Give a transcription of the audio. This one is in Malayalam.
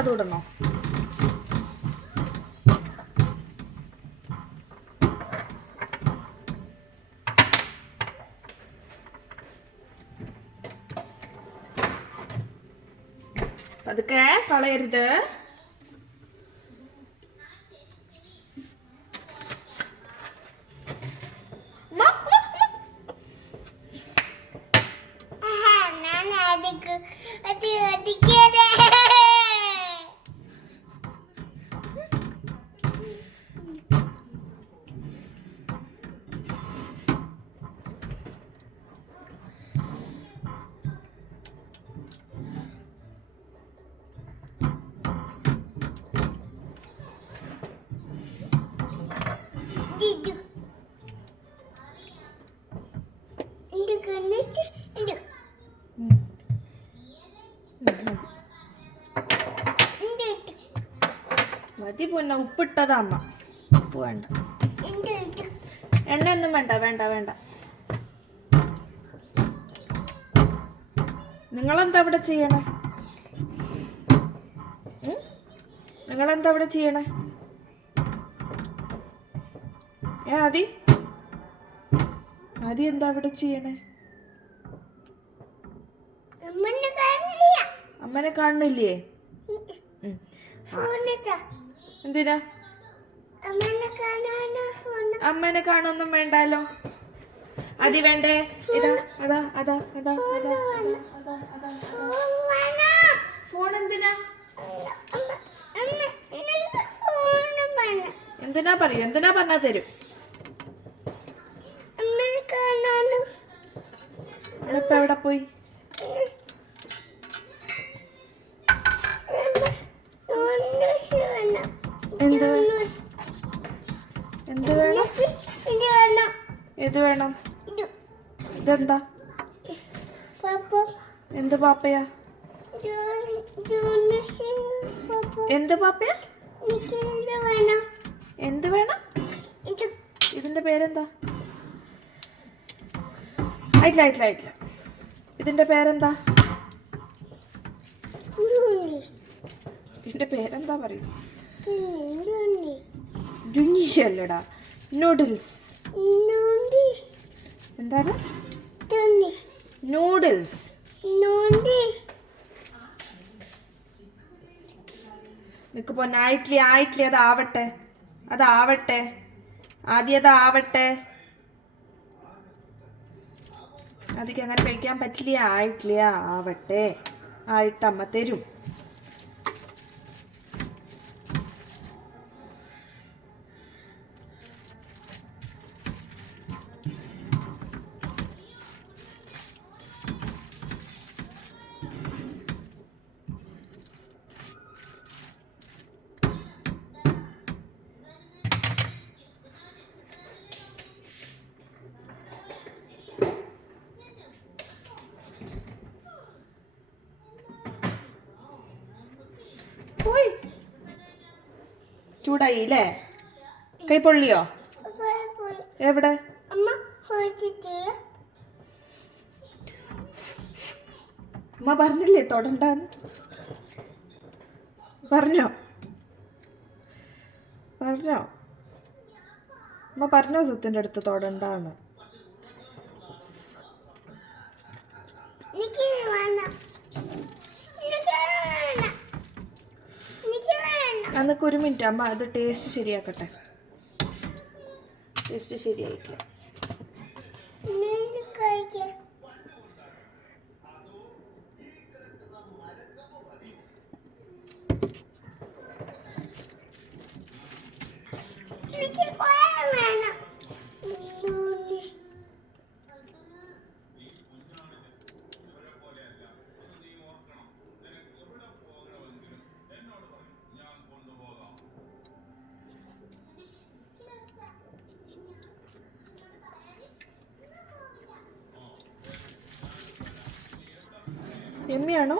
അത് ഇടണോ? അതൊക്കെ കളയരുത്. മതി പൊന്ന, ഉപ്പിട്ടതാ അമ്മ. ഉപ്പ് വേണ്ട, എണ്ണയൊന്നും വേണ്ട. വേണ്ട വേണ്ട. നിങ്ങളെന്താ ഇവിടെ ചെയ്യണേ? നിങ്ങളെന്താ ഇവിടെ ചെയ്യണേ? ആദി എന്താ ഇവിടെ ചെയ്യണേ? അമ്മനെ കാണുന്നില്ലേ? എന്തിനാ? അമ്മനെ കാണൊന്നും വേണ്ടാലോ. അതി വേണ്ടേ? ഇതാ അതാ അതാ അതാ അതാ. ഫോൺ എന്തിനാ? എന്തിനാ പറയൂ? എന്തിനാ പറഞ്ഞാ തരും. ഇപ്പൊ എവിടെ പോയി? എന്ത് വേണം? ഏത് വേണം? ഇതെന്താ? എന്ത് പാപ്പയാ? എന്ത് പാപ്പയാ? എന്ത് വേണം? ഇതിന്റെ പേരെന്താ? ആയിട്ടില്ല. ഇതിന്റെ പേരെന്താ? ഇതിന്റെ പേരെന്താ പറയൂ? ജുനീഷ് അല്ലടാ, നൂഡിൽസ്. എന്താണ്? നൂഡിൽസ്. നിനക്ക് പൊന്നായിട്ടില്ല. അതാവട്ടെ. ആദ്യം അതാവട്ടെ. അതിക്ക് അങ്ങനെ കഴിക്കാൻ പറ്റില്ല. ആയിട്ടില്ല, ആവട്ടെ. ആയിട്ടമ്മ തരും. പോയി. ചൂടായില്ലേ? കൈ പൊള്ളിയോ? എവിടെ? അമ്മ പറഞ്ഞില്ലേ തൊടണ്ടാന്ന്? പറഞ്ഞോ? അമ്മ പറഞ്ഞോ സുത്തിന്റെ അടുത്ത് തൊടണ്ടാന്ന്? അന്നൊക്കെ ഒരു മിനിറ്റ് അമ്മ അത് ടേസ്റ്റ് ശരിയാക്കട്ടെ. ടേസ്റ്റ് ശരിയായിട്ടില്ല. എമ്മിയാണോ?